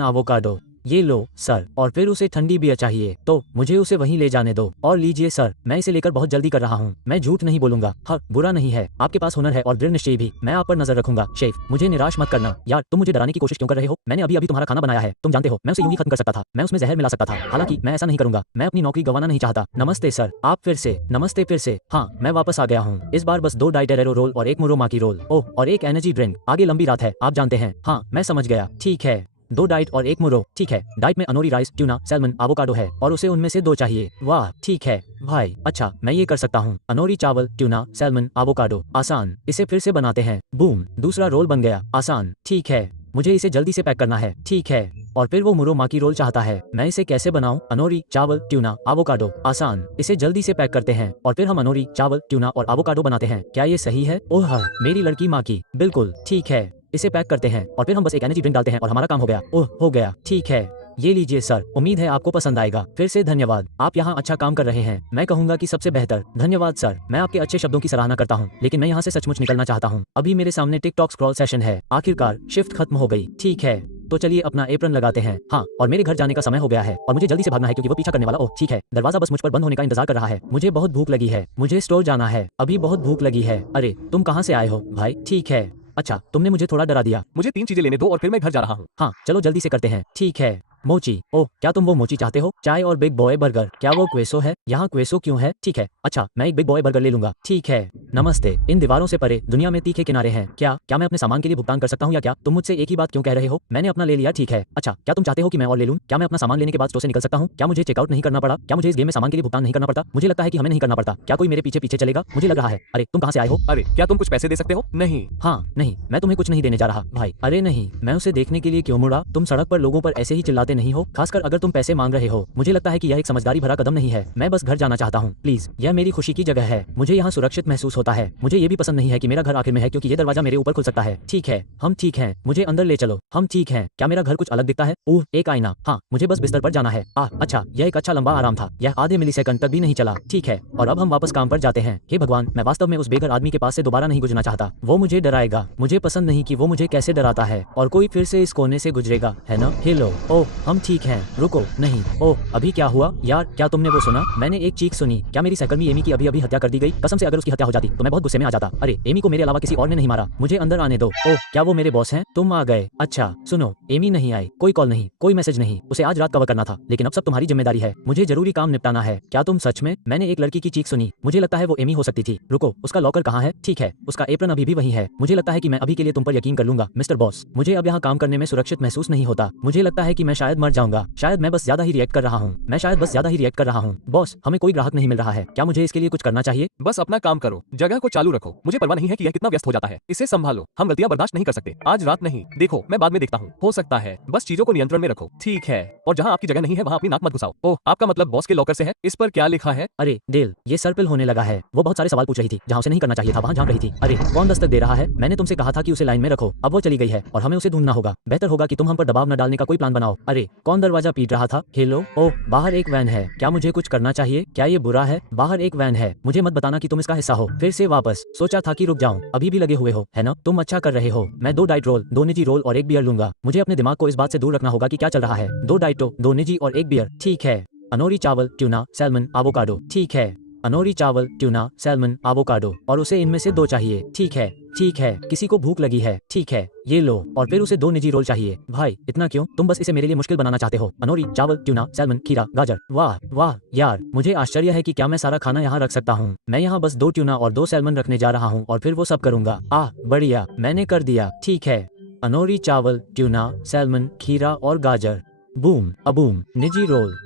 एवोकाडो। ये लो सर। और फिर उसे ठंडी बियर चाहिए, तो मुझे उसे वहीं ले जाने दो। और लीजिए सर, मैं इसे लेकर बहुत जल्दी कर रहा हूँ। मैं झूठ नहीं बोलूंगा। हाँ, बुरा नहीं है, आपके पास हुनर है और दृढ़ निश्चय भी। मैं आप पर नजर रखूंगा। शेफ, मुझे निराश मत करना। यार, तुम मुझे डराने की कोशिश क्यों कर रहे हो? मैंने अभी तुम्हारा खाना बनाया है। तुम जानते हो, मैं उसे यूं ही खत्म कर सकता था। मैं उसमें जहर मिला सकता था। हालांकि मैं ऐसा नहीं करूंगा। मैं अपनी नौकरी गंवाना नहीं चाहता। नमस्ते सर। आप फिर से? नमस्ते फिर से। हाँ, मैं वापस आ गया हूँ। इस बार बस 2 डाइटेरेरो रोल और 1 मुरोमाकी रोल। ओह, और 1 एनर्जी ड्रिंक। आगे लंबी रात है, आप जानते हैं। हाँ, मैं समझ गया। ठीक है, 2 डाइट और 1 मुरो। ठीक है, डाइट में अनोरी, राइस, ट्यूना, सैल्मन, एवोकाडो है और उसे उनमें से 2 चाहिए। वाह, ठीक है भाई। अच्छा, मैं ये कर सकता हूँ। अनोरी, चावल, ट्यूना, सैल्मन, एवोकाडो। आसान। इसे फिर से बनाते हैं। बूम, दूसरा रोल बन गया। आसान। ठीक है, मुझे इसे जल्दी से पैक करना है। ठीक है, और फिर वो मुरोमाकी रोल चाहता है। मैं इसे कैसे बनाऊं? अनोरी, चावल, ट्यूना, एवोकाडो। आसान। इसे जल्दी से पैक करते हैं और फिर हम अनोरी, चावल, ट्यूना और एवोकाडो बनाते हैं। क्या ये सही है? ओह हाँ, मेरी लड़की माँ की। बिल्कुल ठीक है, इसे पैक करते हैं और फिर हम बस एक एनर्जी ड्रिंक डालते हैं और हमारा काम हो गया। ओह, हो गया। ठीक है, ये लीजिए सर। उम्मीद है आपको पसंद आएगा। फिर से धन्यवाद, आप यहाँ अच्छा काम कर रहे हैं। मैं कहूंगा कि सबसे बेहतर। धन्यवाद सर, मैं आपके अच्छे शब्दों की सराहना करता हूँ, लेकिन मैं यहाँ से सचमुच निकलना चाहता हूँ। अभी मेरे सामने टिकटॉक स्क्रॉल सेशन है। आखिरकार शिफ्ट खत्म हो गई। ठीक है, तो चलिए अपना एप्रन लगाते हैं। हाँ, और मेरे घर जाने का समय हो गया है और मुझे जल्दी से भागना है क्योंकि वो पीछा करने वाला। ओह ठीक है, दरवाजा बस मुझ पर बंद होने का इंतजार कर रहा है। मुझे बहुत भूख लगी है, मुझे स्टोर जाना है। अभी बहुत भूख लगी है। अरे तुम कहाँ से आए हो भाई? ठीक है, अच्छा, तुमने मुझे थोड़ा डरा दिया। मुझे 3 चीजें लेने दो और फिर मैं घर जा रहा हूँ। हाँ, चलो जल्दी से करते हैं। ठीक है, मोची। ओह, क्या तुम वो मोची चाहते हो? चाय और बिग बॉय बर्गर। क्या वो क्वेसो है? यहाँ क्वेसो क्यों है? ठीक है, अच्छा, मैं एक बिग बॉय बर्गर ले लूंगा। ठीक है, नमस्ते। इन दीवारों से परे दुनिया में तीखे किनारे हैं। क्या मैं अपने सामान के लिए भुगतान कर सकता हूँ या क्या? तुम मुझसे एक ही बात क्यों कह रहे हो? मैंने अपना ले लिया। ठीक है, अच्छा, क्या तुम चाहते हो कि मैं और ले लूं? क्या मैं अपना सामान लेने के बाद स्टोर से निकल सकता हूँ? क्या मुझे चेकआउट नहीं करना पड़ा? क्या मुझे इस गेम में सामान के लिए भुगतान नहीं करना पड़ता? मुझे लगता है कि हमें नहीं करना पड़ता। क्या कोई मेरे पीछे पीछे चलेगा? मुझे लग रहा है। अरे तुम कहाँ से आए हो? अरे क्या तुम कुछ पैसे दे सकते हो? नहीं। हाँ नहीं, मैं तुम्हें कुछ नहीं देने जा रहा भाई। अरे नहीं, मैं उसे देखने के लिए क्यों मुड़ा? तुम सड़क पर लोगों पर ऐसे ही चिल्लाते नहीं हो, खासकर अगर तुम पैसे मांग रहे हो। मुझे लगता है कि यह एक समझदारी भरा कदम नहीं है। मैं बस घर जाना चाहता हूँ, प्लीज। यह मेरी खुशी की जगह है। मुझे यहाँ सुरक्षित महसूस होता है। मुझे ये भी पसंद नहीं है कि मेरा घर आखिर में है क्योंकि ये दरवाजा मेरे ऊपर खुल सकता है। ठीक है, हम ठीक हैं, मुझे अंदर ले चलो। हम ठीक हैं। क्या मेरा घर कुछ अलग दिखता है? ओह, एक आईना। हाँ, मुझे बस बिस्तर पर जाना है। अच्छा, यह एक अच्छा लंबा आराम था। यह आधे मिलीसेकंड तक भी नहीं चला। ठीक है, और अब हम वापस काम पर जाते हैं। हे भगवान, मैं वास्तव में उस बेघर आदमी के पास से दोबारा नहीं गुजरना चाहता। वो मुझे डराएगा। मुझे पसंद नहीं कि वो मुझे कैसे डराता है और कोई फिर से इस कोने से गुजरेगा, है ना? हेलो। ओह, हम ठीक हैं। रुको, नहीं। ओह, अभी क्या हुआ? यार, क्या तुमने वो सुना? मैंने एक चीख सुनी। क्या मेरी सहकर्मी एमी की अभी अभी हत्या कर दी गई? कसम से, अगर उसकी हत्या हो जाती तो मैं बहुत गुस्से में आ जाता। अरे, एमी को मेरे अलावा किसी और ने नहीं मारा। मुझे अंदर आने दो। ओह, क्या वो मेरे बॉस हैं? तुम आ गए। अच्छा, सुनो, एमी नहीं आई। कोई कॉल नहीं, कोई मैसेज नहीं। उसे आज रात कवर करना था, लेकिन अब सब तुम्हारी जिम्मेदारी है। मुझे जरूरी काम निपटाना है। क्या तुम सच में? मैंने एक लड़की की चीख सुनी। मुझे लगता है वो एमी हो सकती थी। रुको, उसका लॉकर कहाँ है? ठीक है, उसका एप्रन अभी भी वहीं है। मुझे लगता है कि मैं अभी के लिए तुम पर यकीन कर लूंगा, मिस्टर बॉस। मुझे अब यहाँ काम करने में सुरक्षित महसूस नहीं होता। मुझे लगता है कि मैं शायद मर जाऊंगा। शायद मैं बस ज्यादा ही रिएक्ट कर रहा हूँ। मैं शायद बस ज्यादा ही रिएक्ट कर रहा हूँ। बॉस, हमें कोई ग्राहक नहीं मिल रहा है। क्या मुझे इसके लिए कुछ करना चाहिए? बस अपना काम करो, जगह को चालू रखो। मुझे परवाह नहीं है कि यह कितना व्यस्त हो जाता है। इसे संभालो। हम गलतियां बर्दाश्त नहीं कर सकते। आज रात नहीं, देखो मैं बाद में देखता हूँ। हो सकता है, बस चीजों को नियंत्रण में रखो। ठीक है, और जहाँ आपकी जगह नहीं है वहाँ अपनी नाक मत घुसाओ। ओह, आपका मतलब बॉस के लॉकर से है? इस पर क्या लिखा है? अरे डेल, ये सर्पिल होने लगा है। वो बहुत सारे सवाल पूछ रही थी जहाँ उसे नहीं करना चाहिए था, वहाँ झांक रही थी। अरे कौन दस्तक दे रहा है? मैंने तुमसे कहा था कि उसे लाइन में रखो। अब वो चली गई है और हमें उसे ढूंढना होगा। बेहतर होगा कि तुम हम पर दबाव न डालने का कोई प्लान बनाओ। अरे अरे कौन दरवाजा पीट रहा था? हेलो, ओह बाहर एक वैन है, क्या मुझे कुछ करना चाहिए? क्या ये बुरा है? बाहर एक वैन है, मुझे मत बताना कि तुम इसका हिस्सा हो। फिर से वापस, सोचा था कि रुक जाऊं, अभी भी लगे हुए हो, है ना? तुम अच्छा कर रहे हो। मैं 2 डाइट रोल, 2 निजी रोल और 1 बियर लूंगा। मुझे अपने दिमाग को इस बात से दूर रखना होगा कि क्या चल रहा है। 2 डाइटो, 2 निजी और 1 बियर, ठीक है। अनोरी चावल, ट्यूना, सैल्मन, एवोकाडो, ठीक है। अनोरी चावल, ट्यूना, सैल्मन, एवोकाडो, और उसे इनमें से 2 चाहिए, ठीक है। ठीक है, किसी को भूख लगी है, ठीक है, ये लो। और फिर उसे 2 निजी रोल चाहिए। भाई इतना क्यों? तुम बस इसे मेरे लिए मुश्किल बनाना चाहते हो। अनोरी चावल, ट्यूना, सैल्मन, खीरा, गाजर। वाह वाह यार, मुझे आश्चर्य है कि क्या मैं सारा खाना यहाँ रख सकता हूँ। मैं यहाँ बस 2 ट्यूना और 2 सैल्मन रखने जा रहा हूँ और फिर वो सब करूंगा। बढ़िया, मैंने कर दिया, ठीक है। अनोरी चावल, ट्यूना, सैल्मन, खीरा और गाजर। बूम अबूम, निजी रोल,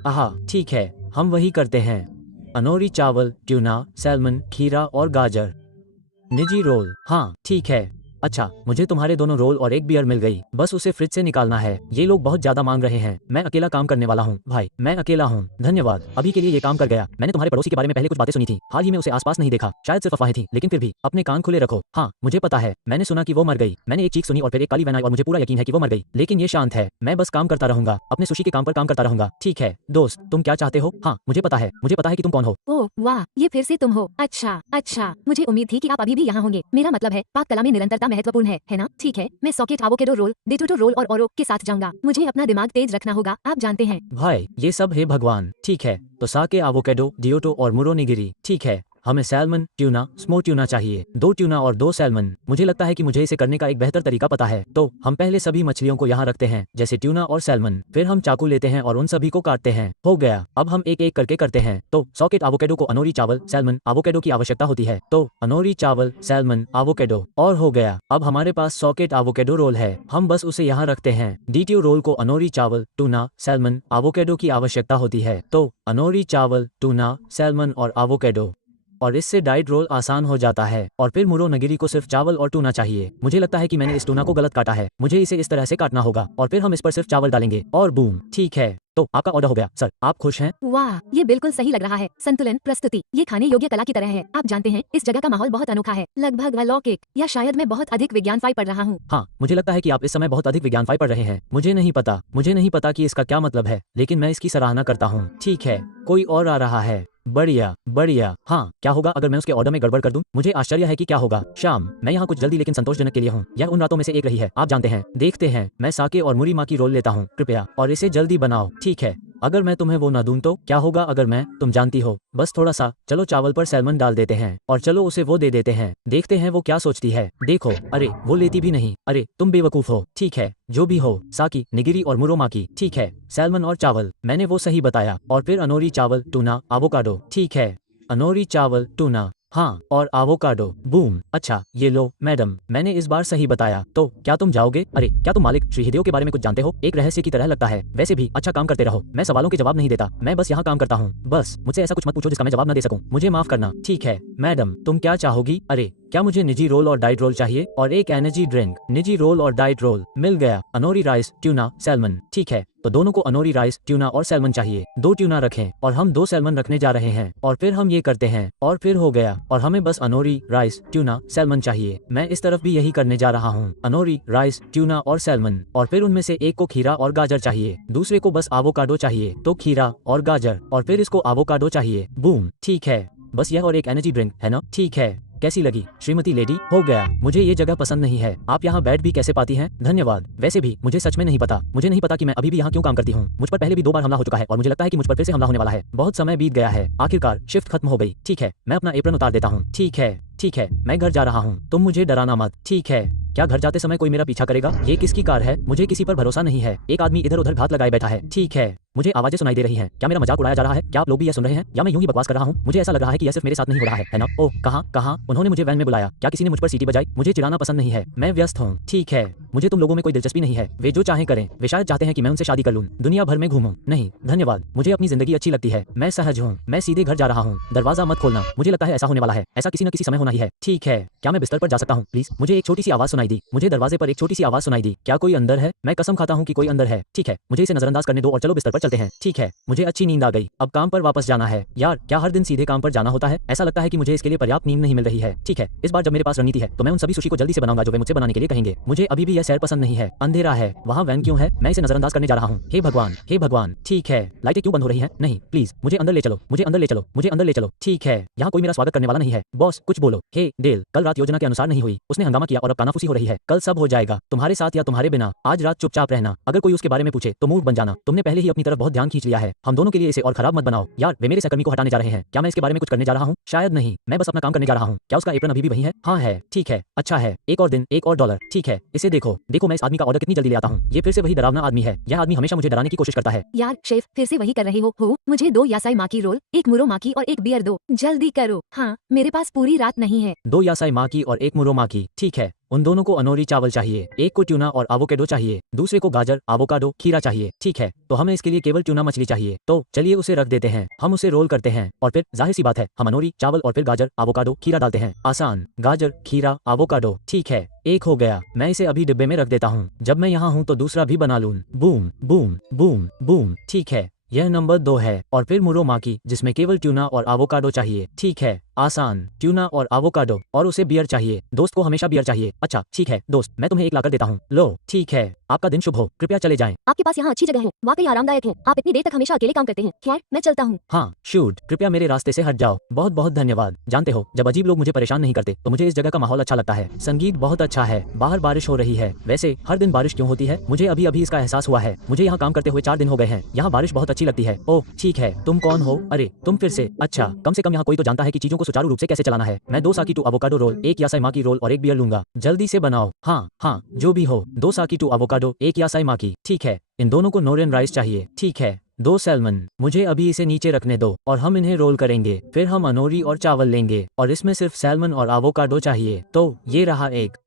ठीक है, हम वही करते हैं। अनोरी चावल, ट्यूना, सैल्मन, खीरा और गाजर। निजी रोल, हाँ ठीक है। अच्छा, मुझे तुम्हारे दोनों रोल और 1 बियर मिल गई, बस उसे फ्रिज से निकालना है। ये लोग बहुत ज्यादा मांग रहे हैं, मैं अकेला काम करने वाला हूँ। भाई मैं अकेला हूँ, धन्यवाद, अभी के लिए ये काम कर गया। मैंने तुम्हारे पड़ोसी के बारे में पहले कुछ बातें सुनी थी, हाल ही में उसे आसपास नहीं देखा, शायद सिर्फ अफवाहें थी, लेकिन फिर भी अपने कान खुले रखो। हाँ मुझे पता है, मैंने सुना कि वो मर गई। मैंने एक चीख सुनी और फिर एक काली वैन आई और मुझे पूरा यकीन है कि वो मर गई, लेकिन ये शांत है। मैं बस काम करता रहूंगा, अपने सुशी के काम पर काम करता रहूंगा। ठीक है दोस्त, तुम क्या चाहते हो? हाँ मुझे पता है कि तुम कौन हो। ओह वाह, ये फिर से तुम हो। अच्छा, मुझे उम्मीद थी कि आप अभी भी यहाँ होंगे। मेरा मतलब है पाक कला में निरंतरता महत्वपूर्ण है ना? ठीक है, मैं सॉकेट एवोकाडो रोल, डेटोटो रोल और ओरो के साथ जाऊंगा। मुझे अपना दिमाग तेज रखना होगा, आप जानते हैं। भाई ये सब है भगवान, ठीक है। तो साके, एवोकाडो, डियोटो और मुरो निगिरी, ठीक है। हमें सैल्मन, ट्यूना, स्मो ट्यूना चाहिए, 2 ट्यूना और 2 सैल्मन। मुझे लगता है कि मुझे इसे करने का एक बेहतर तरीका पता है। तो हम पहले सभी मछलियों को यहाँ रखते हैं, जैसे ट्यूना और सैल्मन। फिर हम चाकू लेते हैं और उन सभी को काटते हैं। हो गया, अब हम एक एक करके करते हैं। तो सॉकेट एवोकाडो को अनोरी चावल, सैल्मन, एवोकाडो की आवश्यकता होती है, तो अनोरी चावल, सैल्मन, एवोकाडो, और हो गया। अब हमारे पास सॉकेट एवोकाडो रोल है, हम बस उसे यहाँ रखते हैं। डीटीओ रोल को अनोरी चावल, टूना, सैल्मन, एवोकाडो की आवश्यकता होती है, तो अनोरी चावल, टूना, सैल्मन और एवोकाडो, और इससे डाइट रोल आसान हो जाता है। और फिर मुरो नगिरी को सिर्फ चावल और टूना चाहिए। मुझे लगता है कि मैंने इस टूना को गलत काटा है, मुझे इसे इस तरह से काटना होगा और फिर हम इस पर सिर्फ चावल डालेंगे और बूम, ठीक है। तो आपका ऑर्डर हो गया सर, आप खुश हैं? वाह, ये बिल्कुल सही लग रहा है। संतुलन, प्रस्तुति, ये खाने योग्य कला की तरह है। आप जानते हैं, इस जगह का माहौल बहुत अनोखा है, लगभग अलौकिक, या शायद मैं बहुत अधिक विज्ञान फाई पढ़ रहा हूँ। हाँ मुझे लगता है कि आप इस समय बहुत अधिक विज्ञान फाई पढ़ रहे हैं। मुझे नहीं पता कि इसका क्या मतलब है, लेकिन मैं इसकी सराहना करता हूँ। ठीक है, कोई और आ रहा है। बढ़िया। हाँ, क्या होगा अगर मैं उसके ऑर्डर में गड़बड़ कर दूं? मुझे आश्चर्य है कि क्या होगा। शाम, मैं यहाँ कुछ जल्दी लेकिन संतोषजनक के लिए हूँ। यह उन रातों में से एक रही है, आप जानते हैं। देखते हैं, मैं साके और मुरी माँ की रोल लेता हूँ कृपया, और इसे जल्दी बनाओ। ठीक है, अगर मैं तुम्हें वो ना दूं तो क्या होगा? अगर मैं, तुम जानती हो, बस थोड़ा सा। चलो चावल पर सैल्मन डाल देते हैं और चलो उसे वो दे देते हैं, देखते हैं वो क्या सोचती है। देखो, अरे वो लेती भी नहीं। अरे तुम बेवकूफ हो। ठीक है, जो भी हो, साकी, निगिरी और मुरोमा की, ठीक है। सैल्मन और चावल, मैंने वो सही बताया। और फिर अनोरी चावल, टूना, एवोकाडो, ठीक है। अनोरी चावल, टूना, हाँ, और एवोकाडो, बूम। अच्छा, ये लो मैडम, मैंने इस बार सही बताया। तो क्या तुम जाओगे? अरे क्या तुम मालिक श्री हिदेओ के बारे में कुछ जानते हो? एक रहस्य की तरह लगता है। वैसे भी अच्छा काम करते रहो। मैं सवालों के जवाब नहीं देता, मैं बस यहाँ काम करता हूँ। बस मुझसे ऐसा कुछ मत पूछो जिसका मैं जवाब न दे सकूं। मुझे माफ करना। ठीक है मैडम, तुम क्या चाहोगी? अरे क्या मुझे निजी रोल और डाइट रोल चाहिए और एक एनर्जी ड्रिंक? निजी रोल और डाइट रोल मिल गया। अनोरी राइस, ट्यूना, सैल्मन, ठीक है। तो दोनों को अनोरी राइस, ट्यूना और सैल्मन चाहिए। 2 ट्यूना रखें और हम 2 सैल्मन रखने जा रहे हैं, और फिर हम ये करते हैं और फिर हो गया। और हमें बस अनोरी राइस, ट्यूना, सैल्मन चाहिए। मैं इस तरफ भी यही करने जा रहा हूँ। अनोरी राइस, ट्यूना और सैल्मन, और फिर उनमें से एक को खीरा और गाजर चाहिए, दूसरे को बस एवोकाडो चाहिए। तो खीरा और गाजर, और फिर इसको एवोकाडो चाहिए। बूम, ठीक है। बस यह और एक एनर्जी ड्रिंक, है ना? ठीक है, कैसी लगी श्रीमती लेडी? हो गया। मुझे ये जगह पसंद नहीं है। आप यहाँ बैठ भी कैसे पाती हैं? धन्यवाद। वैसे भी मुझे सच में नहीं पता। मुझे नहीं पता कि मैं अभी भी यहाँ क्यों काम करती हूँ। मुझ पर पहले भी 2 बार हमला हो चुका है और मुझे लगता है कि मुझ पर फिर से हमला होने वाला है। बहुत समय बीत गया है। आखिरकार शिफ्ट खत्म हो गई। ठीक है, मैं अपना एप्रन उतार देता हूँ। ठीक है, मैं घर जा रहा हूँ। तुम मुझे डराना मत। ठीक है, क्या घर जाते समय कोई मेरा पीछा करेगा? ये किसकी कार है? मुझे किसी पर भरोसा नहीं है। एक आदमी इधर उधर घात लगाए बैठा है। ठीक है, मुझे आवाजें सुनाई दे रही हैं। क्या मेरा मजाक उड़ाया जा रहा है? क्या आप लोग भी यह सुन रहे हैं, या मैं यूं ही बकवास कर रहा हूँ? मुझे ऐसा लग रहा है कि यह सिर्फ मेरे साथ नहीं हो रहा है ना? ओह, कहाँ? उन्होंने मुझे वैन में बुलाया। क्या किसी ने मुझ पर सीटी बजाई? मुझे चिढ़ाना पसंद नहीं है, मैं व्यस्त हूँ। ठीक है, मुझे तुम लोगों में कोई दिलचस्पी नहीं है। वे जो चाहें करें। वे शायद चाहते हैं कि मैं उनसे शादी कर लूं, दुनिया भर में घूमूं। नहीं धन्यवाद, मुझे अपनी जिंदगी अच्छी लगती है। मैं सहज हूँ। मैं सीधे घर जा रहा हूँ। दरवाजा मत खोलना, मुझे लगता है ऐसा होने वाला है। ऐसा किसी न किसी समय होना ही है। ठीक है, क्या मैं बिस्तर पर जा सकता हूँ प्लीज? मुझे एक छोटी सी आवाज सुनाई दी। मुझे दरवाजे पर एक छोटी सी आवाज सुनाई दी। क्या कोई अंदर है? मैं कसम खाता हूँ कि कोई अंदर है। ठीक है, मुझे इसे नजरअंदाज करने दो और चलो बिस्तर पर चलते हैं। ठीक है, मुझे अच्छी नींद आ गई, अब काम पर वापस जाना है। यार क्या हर दिन सीधे काम पर जाना होता है? ऐसा लगता है कि मुझे इसके लिए पर्याप्त नींद नहीं मिल रही है। ठीक है, इस बार जब मेरे पास रणनीति है तो मैं उन सभी सुशी को जल्दी से बनाऊंगा जो वे मुझसे बनाने के लिए कहेंगे। मुझे अभी भी यह शहर पसंद नहीं है, अंधेरा है, वहाँ वैन क्यों है? मैं इसे नजरअंदाज करने जा रहा हूँ। हे भगवान, हे भगवान। ठीक है, लाइटें क्यों बंद हो रही हैं? नहीं प्लीज मुझे अंदर ले चलो, मुझे अंदर ले चलो, मुझे अंदर ले चलो। ठीक है, यहाँ कोई मेरा स्वागत करने वाला नहीं है। बॉस कुछ बोलो। हे डेल, कल रात योजना के अनुसार नहीं हुई, उसने हंगामा किया और अब कानाफूसी हो रही है। कल सब हो जाएगा, तुम्हारे साथ या तुम्हारे बिना। आज रात चुपचाप रहना, अगर कोई उसके बारे में पूछे तो मूर्ख बन जाना। तुमने पहले ही अपनी तरफ बहुत ध्यान खींच लिया है, हम दोनों के लिए इसे और खराब मत बनाओ। यार वे मेरे सहकर्मी को हटाने जा रहे हैं, क्या मैं इसके बारे में कुछ करने जा रहा हूँ? शायद नहीं, मैं बस अपना काम करने जा रहा हूँ। क्या उसका एप्रन अभी भी वही है? हाँ है। ठीक है, अच्छा है, एक और दिन, एक और डॉलर। ठीक है, इसे देखो, देखो मैं इस आदमी का ऑर्डर कितनी जल्दी ले आता हूँ। ये फिर से वही डरावना आदमी है, यह आदमी हमेशा मुझे डराने की कोशिश करता है। यार शेफ फिर से वही कर रहे हो? मुझे 2 यासाई माकी रोल, 1 मुरो माकी और 1 बियर दो, जल्दी करो। हाँ, मेरे पास पूरी रात नहीं है। 2 यासाई माकी और 1 मुरो माकी। ठीक है, उन दोनों को अनोरी चावल चाहिए, एक को ट्यूना और एवोकाडो चाहिए, दूसरे को गाजर, एवोकाडो, खीरा चाहिए। ठीक है, तो हमें इसके लिए केवल ट्यूना मछली चाहिए। तो चलिए उसे रख देते हैं, हम उसे रोल करते हैं और फिर जाहिर सी बात है हम अनोरी चावल और फिर गाजर, एवोकाडो, खीरा डालते हैं। आसान, गाजर, खीरा, एवोकाडो। ठीक है, एक हो गया, मैं इसे अभी डिब्बे में रख देता हूँ। जब मैं यहाँ हूँ तो दूसरा भी बना लूँ। Boom boom boom boom. ठीक है, यह नंबर 2 है और फिर मुरो माकी जिसमें केवल ट्यूना और एवोकाडो चाहिए। ठीक है, आसान, ट्यूना और एवोकाडो, और उसे बियर चाहिए। दोस्त को हमेशा बियर चाहिए। अच्छा ठीक है दोस्त, मैं तुम्हें एक लाकर देता हूँ, लो। ठीक है, आपका दिन शुभ हो, कृपया चले जाएं। आपके पास यहाँ अच्छी जगह है, वाकई आरामदायक है। आप इतनी देर तक हमेशा अकेले काम करते हैं। खैर मैं चलता हूँ। हाँ शूट, कृपया मेरे रास्ते से हट जाओ। बहुत बहुत धन्यवाद। जानते हो जब अजीब लोग मुझे परेशान नहीं करते तो मुझे इस जगह का माहौल अच्छा लगता है। संगीत बहुत अच्छा है, बाहर बारिश हो रही है। वैसे हर दिन बारिश क्यों होती है? मुझे अभी अभी इसका एहसास हुआ है। मुझे यहाँ काम करते हुए 4 दिन हो गए हैं। यहाँ बारिश बहुत अच्छी लगती है। ओह ठीक है, तुम कौन हो? अरे तुम फिर से? अच्छा, कम से कम यहाँ कोई तो जानता है कि चीजों को सुचारू रूप से कैसे चलाना है। मैं 2 साकी टू एवोकाडो रोल, 1 यासाई माकी रोल और 1 बियर लूंगा। जल्दी से बनाओ। हाँ हाँ, जो भी हो। 2 साकी टू एवोकाडो, 1 यासाई माकी। ठीक है, इन दोनों को नोरियन राइस चाहिए। ठीक है, 2 सैल्मन। मुझे अभी इसे नीचे रखने दो और हम इन्हें रोल करेंगे। फिर हम अनोरी और चावल लेंगे और इसमें सिर्फ सैल्मन और एवोकाडो चाहिए। तो ये रहा एक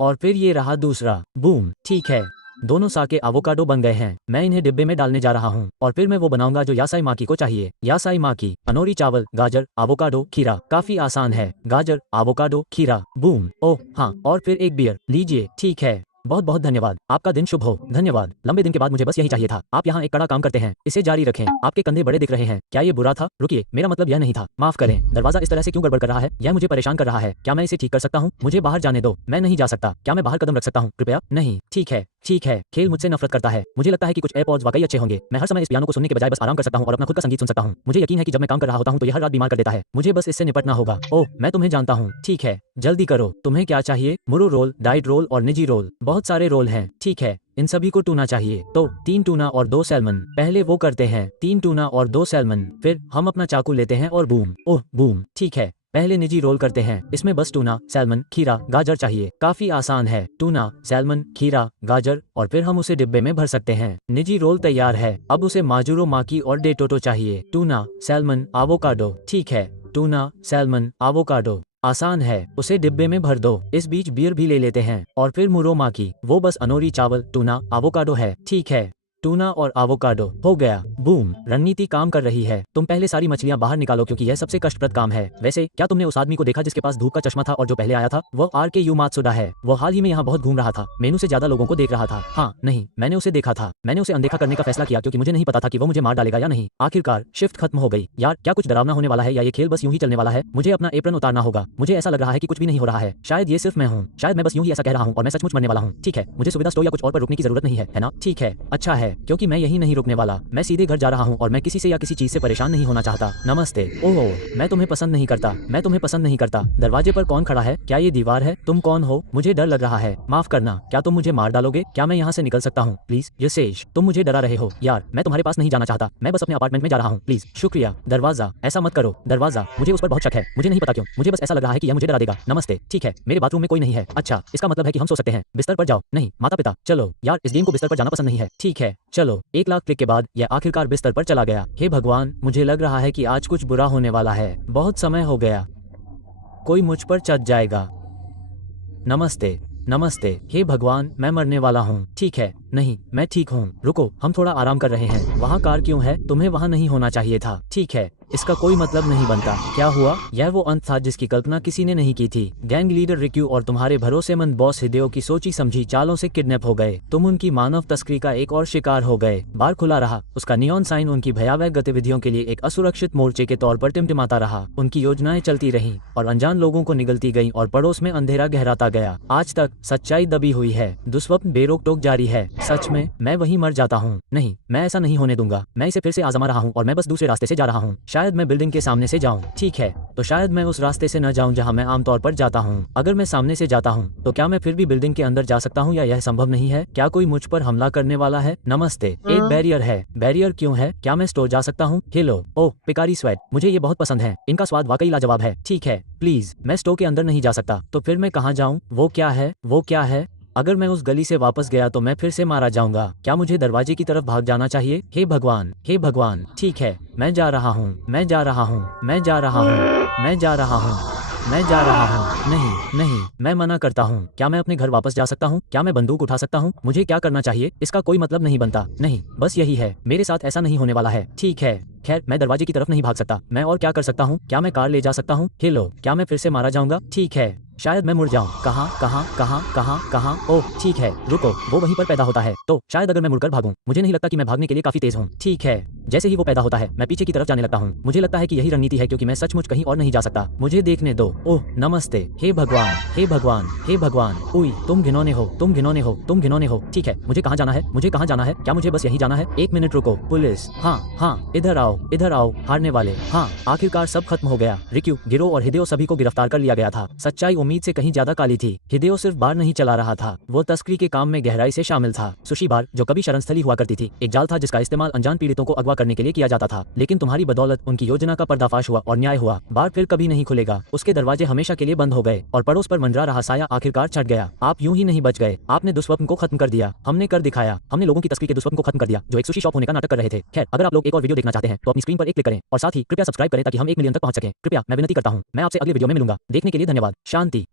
और फिर ये रहा दूसरा। बूम। ठीक है, दोनों साके एवोकाडो बन गए हैं। मैं इन्हें डिब्बे में डालने जा रहा हूँ और फिर मैं वो बनाऊंगा जो यासाई माकी को चाहिए। यासाई माकी, अनोरी चावल, गाजर, एवोकाडो, खीरा। काफी आसान है, गाजर, एवोकाडो, खीरा। बूम। ओह हाँ, और फिर एक बियर लीजिए। ठीक है, बहुत बहुत धन्यवाद, आपका दिन शुभ हो। धन्यवाद, लंबे दिन के बाद मुझे बस यही चाहिए था। आप यहाँ एक कड़ा काम करते हैं, इसे जारी रखें। आपके कंधे बड़े दिख रहे हैं, क्या ये बुरा था? रुकिए, मेरा मतलब यह नहीं था, माफ करें। दरवाजा इस तरह से क्यों गड़बड़ कर रहा है? यह मुझे परेशान कर रहा है। क्या मैं इसे ठीक कर सकता हूँ? मुझे बाहर जाने दो, मैं नहीं जा सकता। क्या मैं बाहर कदम रख सकता हूँ कृपया? नहीं। ठीक है ठीक है, खेल मुझसे नफरत करता है। मुझे लगता है कि कुछ एयरपॉड्स वाकई अच्छे होंगे। मैं हर समय इस पियानो को सुनने के बजाय बस आराम कर सकता हूँ और अपना खुद का संगीत सुन सकता हूँ। मुझे यकीन है कि जब मैं काम कर रहा होता हूँ तो यह हर रात बीमार कर देता है। मुझे बस इससे निपटना होगा। ओह मैं तुम्हें जानता हूँ। ठीक है, जल्दी करो। तुम्हें क्या चाहिए? मुरो रोल, डाइट रोल और निजी रोल। बहुत सारे रोल हैं। ठीक है, इन सभी को टूना चाहिए। तो 3 टूना और 2 सैल्मन। पहले वो करते हैं, 3 टूना और 2 सैल्मन। फिर हम अपना चाकू लेते हैं और बूम। ओह बूम। ठीक है, पहले निजी रोल करते हैं। इसमें बस टूना, सैल्मन, खीरा, गाजर चाहिए। काफी आसान है, टूना, सैल्मन, खीरा, गाजर और फिर हम उसे डिब्बे में भर सकते हैं। निजी रोल तैयार है। अब उसे माजुरो माकी और डेटोटो चाहिए। Tuna, salmon, avocado. ठीक है, टूना, सैल्मन, एवोकाडो। आसान है, उसे डिब्बे में भर दो। इस बीच बियर भी ले लेते हैं और फिर मुरो माकी, वो बस अनोरी चावल, टूना, एवोकाडो है। ठीक है, टूना और एवोकाडो हो गया। बूम, रणनीति काम कर रही है। तुम पहले सारी मछलियां बाहर निकालो क्योंकि यह सबसे कष्टप्रद काम है। वैसे क्या तुमने उस आदमी को देखा जिसके पास धूप का चश्मा था और जो पहले आया था? वो RK युमात्सुदा है। वो हाल ही में यहाँ बहुत घूम रहा था, मेनू से ज्यादा लोगों को देख रहा था। हाँ नहीं, मैंने उसे देखा था। मैंने उसे अनदेखा करने का फैसला किया क्योंकि मुझे नहीं पता था कि वो मुझे मार डालेगा या नहीं। आखिरकार शिफ्ट खत्म हो गई। यार क्या कुछ डरावना होने वाला है या ये खेल बस यूं ही चलने वाला है? मुझे अपना एप्रन उतारना होगा। मुझे ऐसा लग रहा है कि कुछ भी नहीं हो रहा है। शायद ये सिर्फ मैं हूँ, शायद मैं बस यूं ही ऐसा कह रहा हूँ और मैं सचमुच मरने वाला हूँ। ठीक है, मुझे सुविधा स्टोर या कुछ और पर रुकने की जरूरत नहीं है, है ना? ठीक है, अच्छा है, क्योंकि मैं यही नहीं रुकने वाला। मैं सीधे घर जा रहा हूँ और मैं किसी से या किसी चीज से परेशान नहीं होना चाहता। नमस्ते। ओह मैं तुम्हें पसंद नहीं करता, मैं तुम्हें पसंद नहीं करता। दरवाजे पर कौन खड़ा है? क्या ये दीवार है? तुम कौन हो? मुझे डर लग रहा है, माफ करना। क्या तुम मुझे मार डालोगे? क्या मैं यहाँ से निकल सकता हूँ प्लीज? यशेष, तुम मुझे डरा रहे हो। यार मैं तुम्हारे पास नहीं जाना चाहता, मैं बस अपने अपार्टमेंट में जा रहा हूँ प्लीज। शुक्रिया। दरवाजा, ऐसा मत करो। दरवाजा, मुझे उस पर बहुत शक है। मुझे नहीं पता क्यों, मुझे बस ऐसा लग रहा है कि यह मुझे डरा देगा। नमस्ते। ठीक है, मेरे बाथरूम में कोई नहीं है। अच्छा, इसका मतलब है कि हम सो सकते हैं। बिस्तर पर जाओ। नहीं माता पिता, चलो यार, इस गेम को बिस्तर पर जाना पसंद नहीं है। ठीक है, चलो। 1 लाख क्लिक के बाद यह आखिरकार बिस्तर पर चला गया। हे भगवान, मुझे लग रहा है कि आज कुछ बुरा होने वाला है। बहुत समय हो गया, कोई मुझ पर चढ़ जाएगा। नमस्ते। नमस्ते। हे भगवान, मैं मरने वाला हूँ। ठीक है, नहीं मैं ठीक हूँ। रुको, हम थोड़ा आराम कर रहे हैं। वहाँ कार क्यों है? तुम्हें वहाँ नहीं होना चाहिए था। ठीक है, इसका कोई मतलब नहीं बनता। क्या हुआ? यह वो अंत था जिसकी कल्पना किसी ने नहीं की थी। गैंग लीडर रिक्यू और तुम्हारे भरोसेमंद बॉस हिदेओ की सोची समझी चालों से किडनैप हो गए। तुम उनकी मानव तस्करी का एक और शिकार हो गए। बार खुला रहा, उसका नियॉन साइन उनकी भयावह गतिविधियों के लिए एक असुरक्षित मोर्चे के तौर पर टिमटिमाता रहा। उनकी योजनाएं चलती रहीं और अनजान लोगों को निगलती गईं और पड़ोस में अंधेरा गहराता गया। आज तक सच्चाई दबी हुई है, दुष्स्वप्न बेरोक टोक जारी है। सच में मैं वहीं मर जाता हूँ। नहीं, मैं ऐसा नहीं होने दूंगा। मैं इसे फिर से आजमा रहा हूँ और मैं बस दूसरे रास्ते से जा रहा हूँ। शायद मैं बिल्डिंग के सामने से जाऊँ। ठीक है, तो शायद मैं उस रास्ते से न जाऊँ जहाँ मैं आमतौर पर जाता हूँ। अगर मैं सामने से जाता हूँ तो क्या मैं फिर भी बिल्डिंग के अंदर जा सकता हूँ या यह संभव नहीं है? क्या कोई मुझ पर हमला करने वाला है? नमस्ते, एक बैरियर है। बैरियर क्यों है? क्या मैं स्टोर जा सकता हूँ? हेलो, ओह पिकारी स्वेट, मुझे ये बहुत पसंद है। इनका स्वाद वाकई लाजवाब है। ठीक है, प्लीज, मैं स्टोर के अंदर नहीं जा सकता। तो फिर मैं कहाँ जाऊँ? वो क्या है? वो क्या है? अगर मैं उस गली से वापस गया तो मैं फिर से मारा जाऊंगा। क्या मुझे दरवाजे की तरफ भाग जाना चाहिए? हे भगवान, हे भगवान। ठीक है, मैं जा रहा हूँ, मैं जा रहा हूँ, मैं जा रहा हूँ, मैं जा रहा हूँ, मैं जा रहा हूँ। नहीं नहीं, मैं मना करता हूँ। क्या मैं अपने घर वापस जा सकता हूँ? क्या मैं बंदूक उठा सकता हूँ? मुझे क्या करना चाहिए? इसका कोई मतलब नहीं बनता। नहीं, बस यही है। मेरे साथ ऐसा नहीं होने वाला है। ठीक है, खैर मैं दरवाजे की तरफ नहीं भाग सकता। मैं और क्या कर सकता हूँ? क्या मैं कार ले जा सकता हूँ? हेलो, क्या मैं फिर से मारा जाऊंगा? ठीक है, शायद मैं मुड़ जाऊं। कहाँ कहाँ कहाँ कहाँ कहाँ? ओह ठीक है, रुको, वो वहीं पर पैदा होता है। तो शायद अगर मैं मुड़कर भागूं। मुझे नहीं लगता कि मैं भागने के लिए काफी तेज हूँ। ठीक है, जैसे ही वो पैदा होता है मैं पीछे की तरफ जाने लगता हूँ। मुझे लगता है कि यही रणनीति है क्योंकि मैं सचमुच कहीं और नहीं जा सकता। मुझे देखने दो। ओह नमस्ते, हे भगवान, हे भगवान, हे भगवान। उई, तुम घिनौने हो, तुम घिनौने हो, तुम घिनौने हो। ठीक है, मुझे कहाँ जाना है? मुझे कहाँ जाना है? क्या मुझे बस यही जाना है? एक मिनट रुको। पुलिस, हाँ हाँ, इधर आओ, इधर आओ। हारने वाले, हाँ, आखिरकार सब खत्म हो गया। रिक्यू, गिरो और हिदेओ सभी को गिरफ्तार कर लिया गया था। सच्चाई उम्मीद से कहीं ज्यादा काली थी। हिदेओ सिर्फ बार नहीं चला रहा था, वो तस्करी के काम में गहराई से शामिल था। सुशी बार, जो कभी शरणस्थली हुआ करती थी, एक जाल था जिसका इस्तेमाल अनजान पीड़ितों को अगवा करने के लिए किया जाता था। लेकिन तुम्हारी बदौलत उनकी योजना का पर्दाफाश हुआ और न्याय हुआ। बार फिर कभी नहीं खुलेगा। उसके दरवाजे हमेशा के लिए बंद हो गए और पड़ोस पर मंडरा रहा साया आखिरकार छट गया। आप यूं ही नहीं बच गए। आपने दुष्स्वप्न को खत्म कर दिया। हमने कर दिखाया। हमने लोगों की तस्करी के दुष्स्वप्न को खत्म कर दिया जो एक सुशी शॉप होने का नाटक कर रहे थे। खैर, अगर आप लोग एक और वीडियो देखना चाहते हैं तो अपनी स्क्रीन पर एक क्लिक करें और साथ ही कृपया सब्सक्राइब करें ताकि हम 1 मिलियन तक पहुंच सकें। कृपया, मैं विनती करता हूं। मैं आपसे अगले वीडियो में मिलूंगा। देखने के लिए धन्यवाद। शांति।